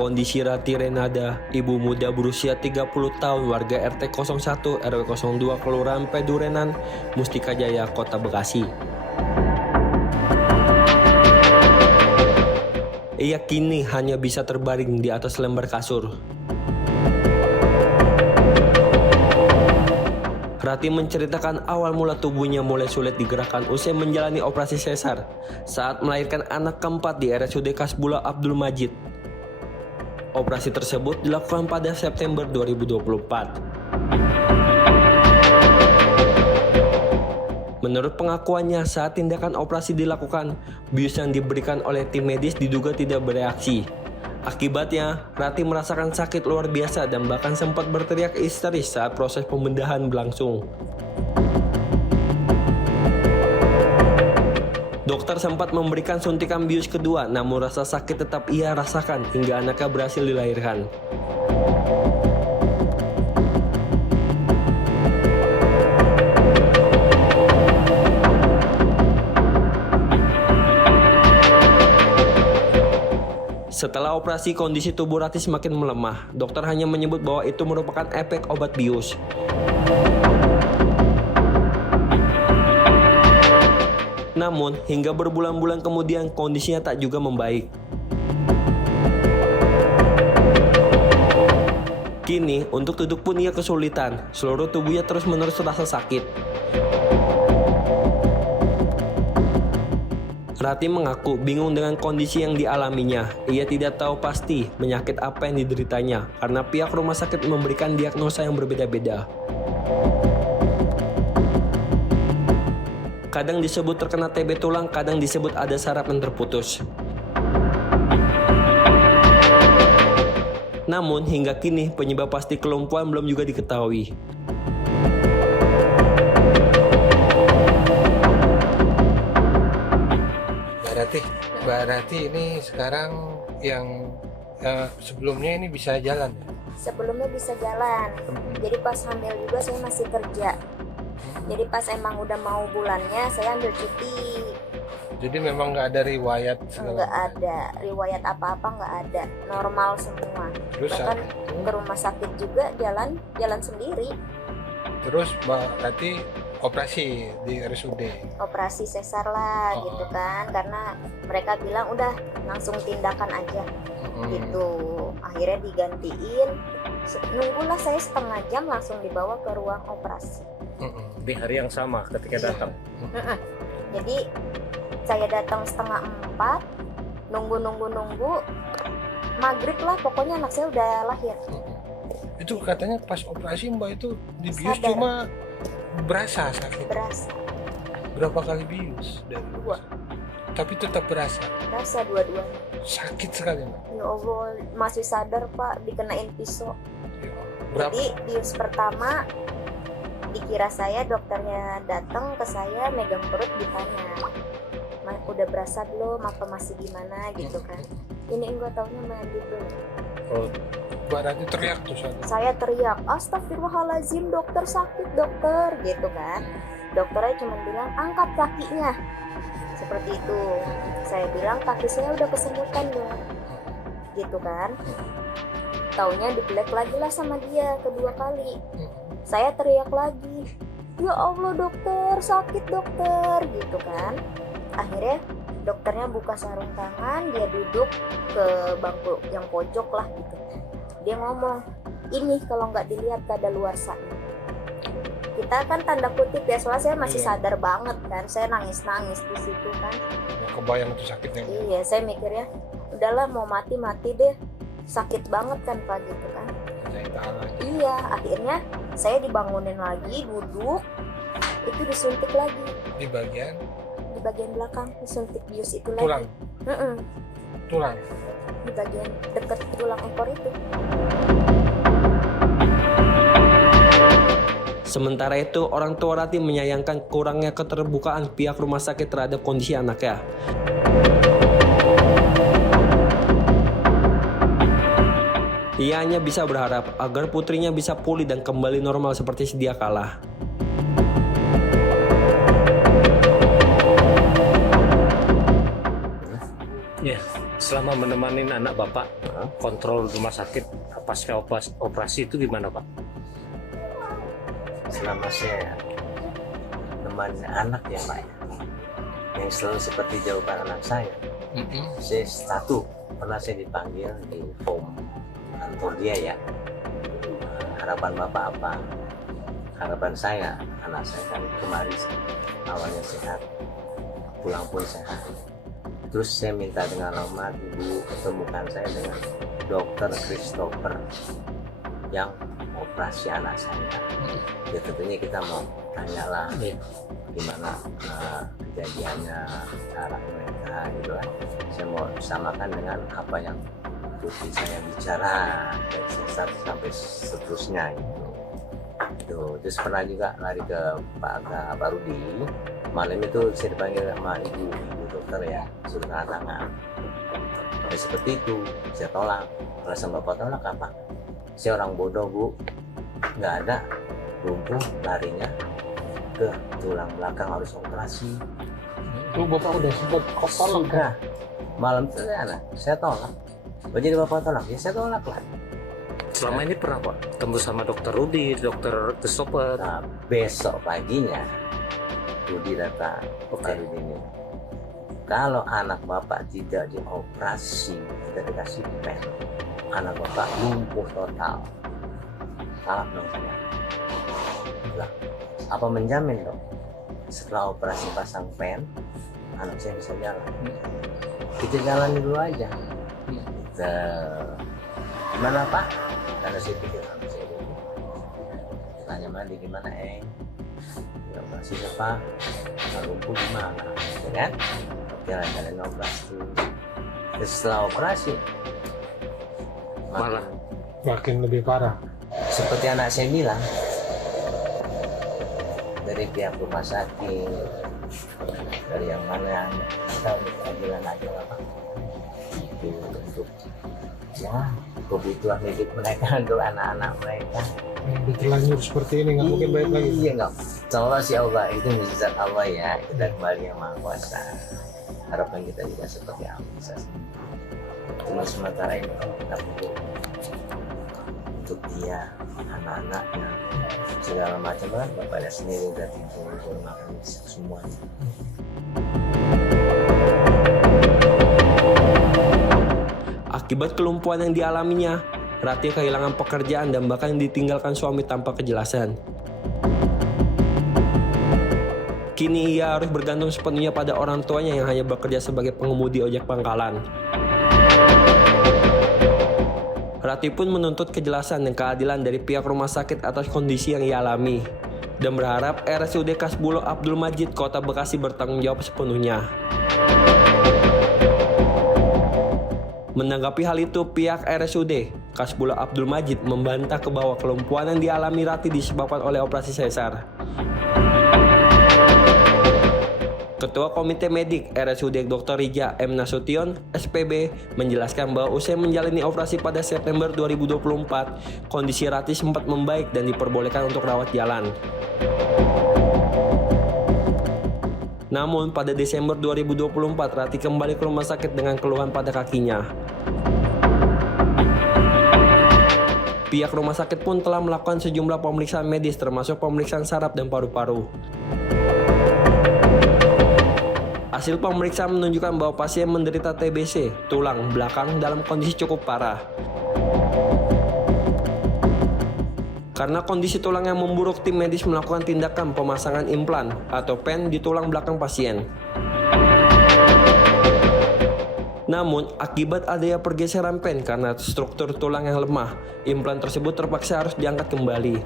kondisi Rati Renada, ibu muda berusia 30 tahun warga RT 01 RW 02 Kelurahan Pedurenan, Mustika Jaya, Kota Bekasi. Ia kini hanya bisa terbaring di atas lembar kasur. Rati menceritakan awal mula tubuhnya mulai sulit digerakkan usai menjalani operasi sesar saat melahirkan anak keempat di RSUD Kasbula Abdul Majid. Operasi tersebut dilakukan pada September 2024. Menurut pengakuannya, saat tindakan operasi dilakukan, bius yang diberikan oleh tim medis diduga tidak bereaksi. Akibatnya, Rati merasakan sakit luar biasa dan bahkan sempat berteriak histeris saat proses pembedahan berlangsung. Dokter sempat memberikan suntikan bius kedua, namun rasa sakit tetap ia rasakan hingga anaknya berhasil dilahirkan. Setelah operasi, kondisi tubuh Rati semakin melemah. Dokter hanya menyebut bahwa itu merupakan efek obat bius. Namun, hingga berbulan-bulan kemudian kondisinya tak juga membaik. Kini, untuk duduk pun ia kesulitan. Seluruh tubuhnya terus-menerus terasa sakit. Rati mengaku bingung dengan kondisi yang dialaminya. Ia tidak tahu pasti penyakit apa yang dideritanya karena pihak rumah sakit memberikan diagnosa yang berbeda-beda. Kadang disebut terkena TB tulang, kadang disebut ada saraf yang terputus. Namun hingga kini penyebab pasti kelumpuhan belum juga diketahui. Mbak Rati ini sekarang yang sebelumnya ini bisa jalan? Sebelumnya bisa jalan, jadi pas hamil juga saya masih kerja. Jadi pas emang udah mau bulannya saya ambil cuti. Jadi memang nggak ada riwayat? Nggak ada riwayat apa-apa, nggak ada, normal semua. Terus bahkan ke rumah sakit juga jalan sendiri. Terus Mbak Rati operasi di RSUD? Operasi sesar lah gitu kan, karena mereka bilang udah langsung tindakan aja gitu. Akhirnya digantiin, nunggulah saya setengah jam langsung dibawa ke ruang operasi. Di hari yang sama ketika datang? Jadi saya datang 3:30, nunggu, maghrib lah pokoknya anak saya udah lahir. Itu katanya pas operasi Mbak itu dibius Sadar. cuma berasa sakit? Berasa. Berapa kali bius? Dua. Tapi tetap berasa? Berasa dua-duanya. Sakit sekali Mbak? Ya Allah, masih sadar Pak, dikenain pisau. Ya. Berapa? Jadi bius pertama dikira saya, dokternya datang ke saya megang perut ditanya, udah berasa belum, apa masih gimana gitu kan. Ini enggak taunya mandi belum. Oh, Mbak Rati teriak tuh saat itu? Saya teriak, astagfirullahaladzim dokter, sakit dokter gitu kan. Dokternya cuma bilang angkat kakinya, seperti itu. Saya bilang kaki saya udah kesemutan dong, gitu kan. Taunya dipelek lagi lah sama dia kedua kali. Saya teriak lagi, ya Allah dokter, sakit dokter, gitu kan. Akhirnya dokternya buka sarung tangan, dia duduk ke bangku yang pojok lah gitu. Dia ngomong, ini kalau nggak dilihat kadaluarsa. Kita kan tanda kutip ya, soalnya saya masih sadar banget kan, saya nangis di situ kan. Kebayang tuh sakitnya? Iya, saya mikirnya udahlah mau mati deh, sakit banget kan Pak gitu kan. Iya, akhirnya saya dibangunin lagi, duduk, itu disuntik lagi. Di bagian Belakang disuntik bius itu tulang? lagi. Tulang? Di bagian dekat tulang ekor itu. Sementara itu, orang tua Rati menyayangkan kurangnya keterbukaan pihak rumah sakit terhadap kondisi anaknya. Ia hanya bisa berharap agar putrinya bisa pulih dan kembali normal seperti sedia kala. Selama menemani anak Bapak kontrol rumah sakit pasca operasi itu gimana Pak? Selama saya menemani anak ya Pak, yang selalu seperti jawaban anak saya. Saya satu pernah saya dipanggil di form kantor dia ya. Harapan Bapak apa? Harapan saya, anak saya kan kemarin awalnya sehat, pulang pun sehat. Terus saya minta dengan hormat Ibu ketemukan saya dengan Dokter Christopher yang operasi anak saya. Ya tentunya kita mau tanya lah gimana kejadiannya, cara mereka gitu kan. Saya mau samakan dengan apa yang putri saya bicara dari sesar sampai seterusnya gitu. Terus pernah juga lari ke Pak Rudi. Malam itu saya dipanggil sama ibu dokter ya, suruh tangan. Ya, seperti itu saya tolak. Alasan Bapak tolak apa? Saya orang bodoh Bu, nggak ada, lumpuh larinya ke tulang belakang harus operasi. Itu Bapak udah sempat tolak. Sudah malam itu saya tolak. Jadi Bapak tolak, ya saya tolak lah. Selama ini pernah Pak tembus sama dokter Rudi, dokter Christopher? Nah, besok paginya Rudi datang ke ini. Kalau anak Bapak tidak dioperasi, tidak dikasih pen, anak Bapak lumpuh total. Salah dong saya. Lah, apa menjamin dong? Setelah operasi pasang pen, anak saya bisa jalan. Kita jalani dulu aja. Kita, gimana Pak? Karena saya pikir anak saya dulu. Tanya mandi gimana ya operasi apa? Lumpuh gimana? Ya kan? Jalan-jalan operasi. Terus setelah operasi Malah Makin lebih parah. seperti anak saya bilang, dari pihak rumah sakit, dari yang mana yang kita untuk keadilan aja lah Pak. Itu untuk ya kebutuhan hidup mereka, untuk anak-anak mereka. Udah terlanjur seperti ini nggak mungkin baik lagi. Iya nggak. Allah sih Allah itu mujizat Allah ya. Kita kembali yang Maha Kuasa. Harapan kita juga seperti apa bisa. Cuma sementara ini kita perlu untuk dia, anak-anaknya, segala macam kan. Bapaknya sendiri udah tidur, makan bisa semuanya. Akibat kelumpuhan yang dialaminya, Rati kehilangan pekerjaan dan bahkan ditinggalkan suami tanpa kejelasan. Kini ia harus bergantung sepenuhnya pada orang tuanya yang hanya bekerja sebagai pengemudi ojek pangkalan. Rati pun menuntut kejelasan dan keadilan dari pihak rumah sakit atas kondisi yang ia alami dan berharap RSUD Kasbulok Abdul Majid Kota Bekasi bertanggung jawab sepenuhnya. Menanggapi hal itu, pihak RSUD Kasbulok Abdul Majid membantah bahwa kelumpuhan yang dialami Rati disebabkan oleh operasi sesar. Ketua Komite Medik RSUD Dr. Rija M. Nasution, SPB, menjelaskan bahwa usai menjalani operasi pada September 2024, kondisi Rati sempat membaik dan diperbolehkan untuk rawat jalan. Namun pada Desember 2024, Rati kembali ke rumah sakit dengan keluhan pada kakinya. Pihak rumah sakit pun telah melakukan sejumlah pemeriksaan medis termasuk pemeriksaan saraf dan paru-paru. Hasil pemeriksaan menunjukkan bahwa pasien menderita TBC, tulang belakang dalam kondisi cukup parah. Karena kondisi tulang yang memburuk, tim medis melakukan tindakan pemasangan implan atau pen di tulang belakang pasien. Namun, akibat adanya pergeseran pen karena struktur tulang yang lemah, implan tersebut terpaksa harus diangkat kembali.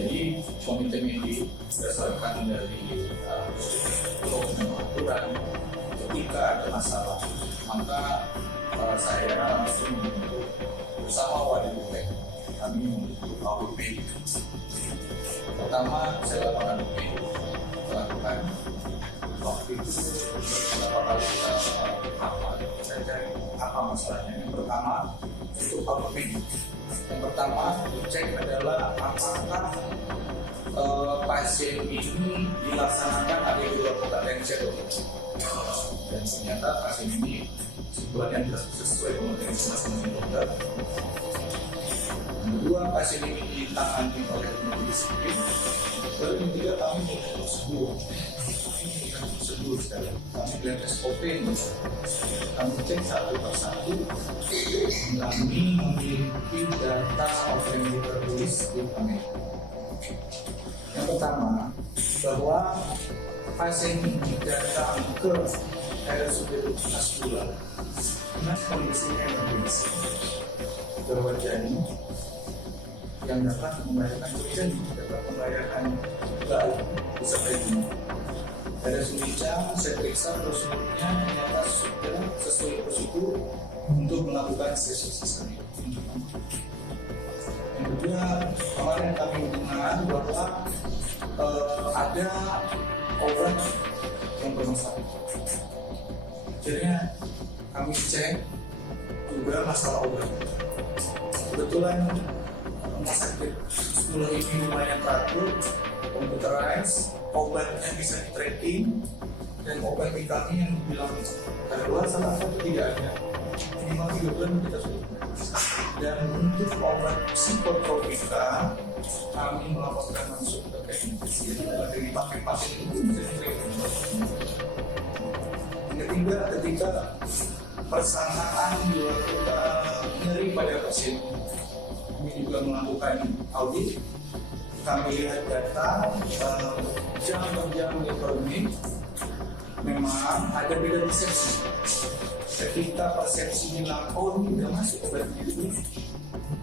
Jadi komite medik berdasarkan dari aturan ketika ada masalah, maka saya langsung membentuk bersama Wadah Bupek, kami membentuk AWP. Pertama saya lakukan waktu itu beberapa kali kita saya cari apa masalahnya. Yang pertama itu AWP. Yang pertama dicek adalah apakah pasien ini dilaksanakan ada dua kompetensi dokter, dan ternyata pasien ini sebenarnya tidak sesuai kompetensi masing-masing dokter. Yang kedua, pasien ini ditangani oleh multidisiplin. Lalu yang ketiga, kami prosedur. Ini kan prosedur sekali. Kami lihat SOP, kami cek satu persatu. Kami memiliki data yang tertulis di kami. Yang pertama, bahwa pasien ini datang ke RSUD Asdula dengan kondisinya emergensi. Terwajani yang dapat membayarkan tulisan, dapat membayarkan baik bisa ini. Ada sulitnya, saya periksa prosedurnya ternyata sudah sesuai prosedur untuk melakukan sesi-sesi. Yang kedua, kemarin kami mendengar bahwa ada obat yang bermasalah. Akhirnya kami cek juga masalah obat. Kebetulan rumah sakit mulai ini lumayan teratur, computerized, obatnya bisa di-tracking, dan obat di kami yang bilang ada luar salah satu tidak ada. Minimal 3 bulan kita sudah. Dan untuk obat psikotropika kami melaporkan langsung ke klinis. Jadi obat yang dipakai pasien itu bisa di-tracking. Yang ketiga, ketika persangkaan dilakukan nyeri pada pasien, kami juga melakukan audit. Kami lihat data jam per jam elektronik, memang ada beda persepsi. Ketika persepsi bilang, oh ini udah masuk obat itu,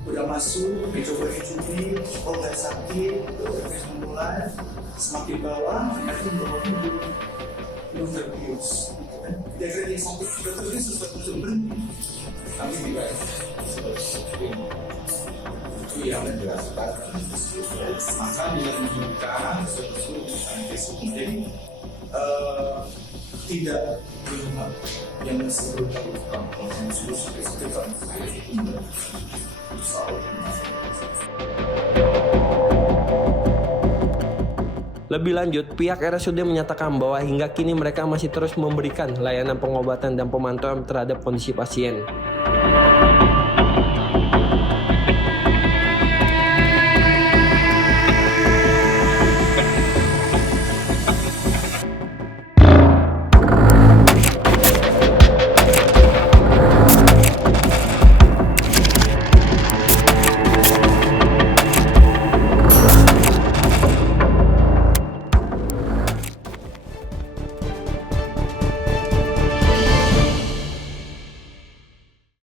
udah masuk, dicoba dicubit, oh nggak sakit, terus mulai semakin bawah, nanti bawahnya belum terbius. Kira-kira dia sakit, betul-betul sesuatu berhenti. Kami tidak seperti ini. Itu yang menjelaskan. Maka dilanjutkan sesuatu sampai jadi tidak benar yang disebut konsensus sekitar saya itu soal Lebih lanjut, pihak RSUD menyatakan bahwa hingga kini mereka masih terus memberikan layanan pengobatan dan pemantauan terhadap kondisi pasien.